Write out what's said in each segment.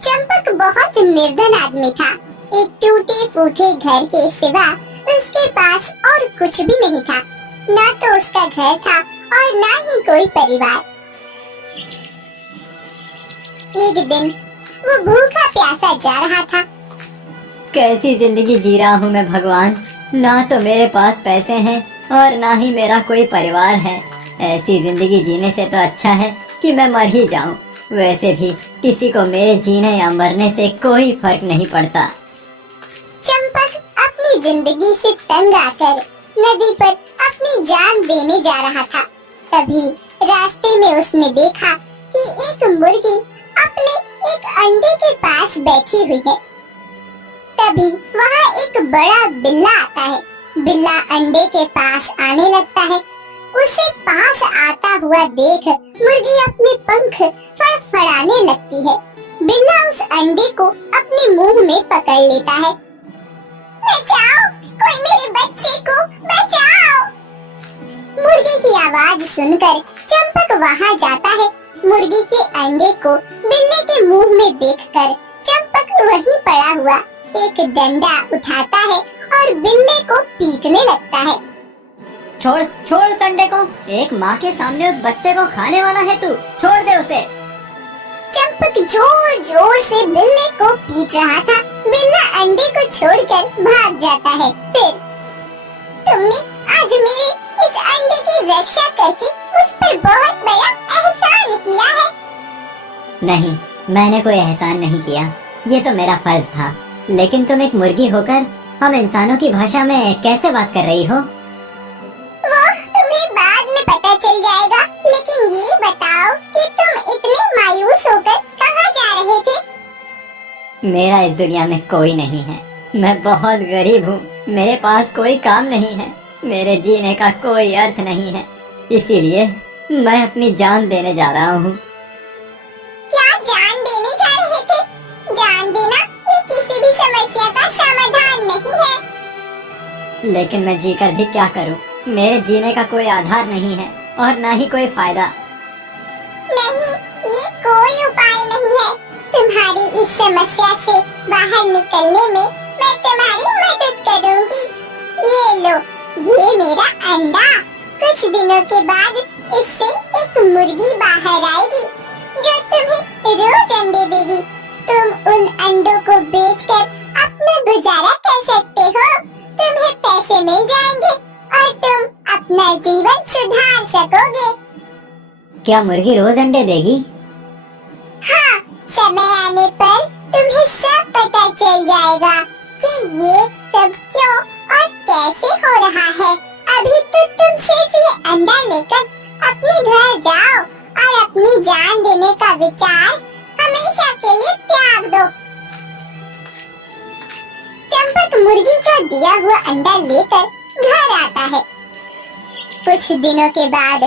चंपक बहुत निर्धन आदमी था। एक टूटे फूटे घर के सिवा उसके पास और कुछ भी नहीं था। ना तो उसका घर था और ना ही कोई परिवार। एक दिन वो भूखा प्यासा जा रहा था। कैसी जिंदगी जी रहा हूँ मैं भगवान। ना तो मेरे पास पैसे हैं और ना ही मेरा कोई परिवार है। ऐसी जिंदगी जीने से तो अच्छा है कि मैं मर ही जाऊं। वैसे भी किसी को मेरे जीने या मरने से कोई फर्क नहीं पड़ता। चंपक अपनी जिंदगी से तंग आकर नदी पर अपनी जान देने जा रहा था। तभी रास्ते में उसने देखा कि एक मुर्गी अपने एक अंडे के पास बैठी हुई है। तभी वहाँ एक बड़ा बिल्ला आता है। बिल्ला अंडे के पास आने लगता है। उसे पास आता हुआ देख मुर्गी अपने पंख फड़फड़ाने लगती है। बिल्ला उस अंडे को अपने मुंह में पकड़ लेता है। बचाओ, कोई मेरे बच्चे को बचाओ। मुर्गी की आवाज सुनकर चंपक वहाँ जाता है। मुर्गी के अंडे को बिल्ले के मुंह में देखकर चंपक वहीं पड़ा हुआ एक डंडा उठाता है और बिल्ले को पीटने लगता है। छोड़ छोड़ उस अंडे को। एक माँ के सामने उस बच्चे को खाने वाला है तू। छोड़ दे उसे। चंपक जोर जोर से बिल्ले को पीट रहा था। बिल्ला अंडे को छोड़कर भाग जाता है। फिर तुमने आज मेरे इस अंडे की रक्षा करके मुझ पर बहुत बड़ा एहसान किया है। नहीं, मैंने कोई एहसान नहीं किया। ये तो मेरा फर्ज था। लेकिन तुम एक मुर्गी होकर हम इंसानों की भाषा में कैसे बात कर रही हो? वो तुम्हें बाद में पता चल जाएगा। लेकिन ये बताओ कि तुम इतने मायूस होकर कहाँ जा रहे थे? मेरा इस दुनिया में कोई नहीं है। मैं बहुत गरीब हूँ। मेरे पास कोई काम नहीं है। मेरे जीने का कोई अर्थ नहीं है। इसीलिए मैं अपनी जान देने जा रहा हूँ। क्या जान देने जा रहे थे? जान देना ये किसी भी समस्या का समाधान नहीं है। लेकिन मैं जीकर भी क्या करूँ? मेरे जीने का कोई आधार नहीं है और ना ही कोई फायदा। नहीं, ये कोई उपाय नहीं है। तुम्हारी इस समस्या से बाहर निकलने में मैं तुम्हारी मदद करूंगी। ये लो, ये मेरा अंडा। कुछ दिनों के बाद इससे एक मुर्गी बाहर आएगी जो तुम्हें रोज अंडे देगी। तुम उन अंडों को बेचकर अपना गुजारा कर सकते हो। तुम्हें पैसे मिल जाएंगे और तुम अपना जीवन सुधार सकोगे। क्या मुर्गी रोज अंडे देगी? हाँ, समय आने पर तुम्हें सब पता चल जाएगा कि ये सब क्यों और कैसे हो रहा है। अभी तो तुम सिर्फ ये अंडा लेकर अपने घर जाओ और अपनी जान देने का विचार हमेशा के लिए त्याग दो। चंपक मुर्गी का दिया हुआ अंडा लेकर घर आता है। कुछ दिनों के बाद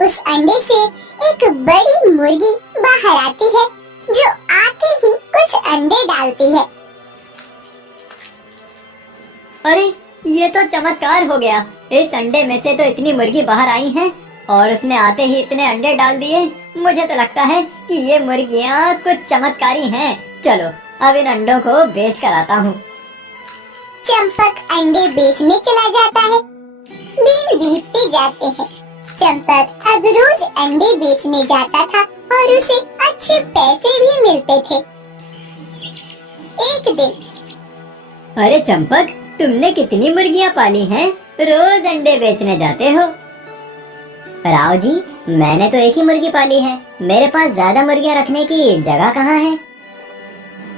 उस अंडे से एक बड़ी मुर्गी बाहर आती है जो आते ही कुछ अंडे डालती है। अरे, ये तो चमत्कार हो गया। इस अंडे में से तो इतनी मुर्गी बाहर आई हैं और उसने आते ही इतने अंडे डाल दिए। मुझे तो लगता है कि ये मुर्गियाँ कुछ चमत्कारी हैं। चलो अब इन अंडों को बेच कर आता हूँ। चंपक अंडे बेचने चला जाता है। दिन बीतते जाते हैं। चंपक अब रोज अंडे बेचने जाता था और उसे अच्छे पैसे भी मिलते थे। एक दिन, अरे चंपक, तुमने कितनी मुर्गियाँ पाली हैं? रोज अंडे बेचने जाते हो। राव जी, मैंने तो एक ही मुर्गी पाली है। मेरे पास ज्यादा मुर्गियाँ रखने की जगह कहाँ है?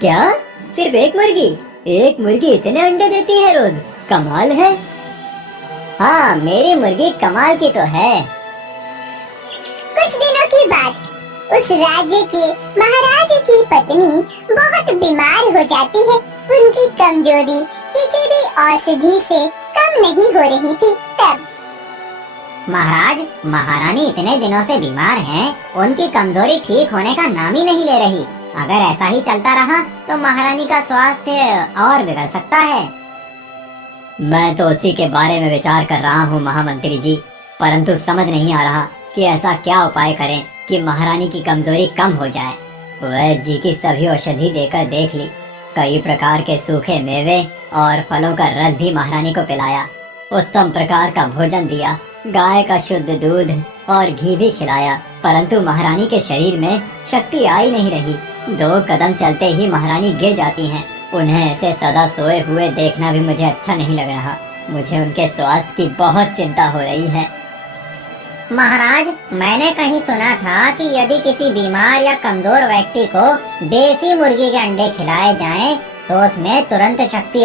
क्या? सिर्फ एक मुर्गी? एक मुर्गी इतने अंडे देती है रोज? कमाल है। हाँ, मेरी मुर्गी कमाल की तो है। कुछ दिनों के बाद उस राज्य के महाराज की पत्नी बहुत बीमार हो जाती है। उनकी कमजोरी किसी भी औषधि से कम नहीं हो रही थी। तब महाराज, महारानी इतने दिनों से बीमार हैं, उनकी कमजोरी ठीक होने का नाम ही नहीं ले रही। अगर ऐसा ही चलता रहा तो महारानी का स्वास्थ्य और बिगड़ सकता है। मैं तो उसी के बारे में विचार कर रहा हूँ महामंत्री जी, परंतु समझ नहीं आ रहा कि ऐसा क्या उपाय करें कि महारानी की कमजोरी कम हो जाए। वैद्य जी की सभी औषधि देकर देख ली, कई प्रकार के सूखे मेवे और फलों का रस भी महारानी को पिलाया, उत्तम प्रकार का भोजन दिया, गाय का शुद्ध दूध और घी भी खिलाया, परंतु महारानी के शरीर में शक्ति आई नहीं रही। 2 कदम चलते ही महारानी गिर जाती हैं। उन्हें ऐसे सदा सोए हुए देखना भी मुझे अच्छा नहीं लग रहा। मुझे उनके स्वास्थ्य की बहुत चिंता हो रही है। महाराज, मैंने कहीं सुना था कि यदि किसी बीमार या कमजोर व्यक्ति को देसी मुर्गी के अंडे खिलाए जाएं, तो उसमें तुरंत शक्ति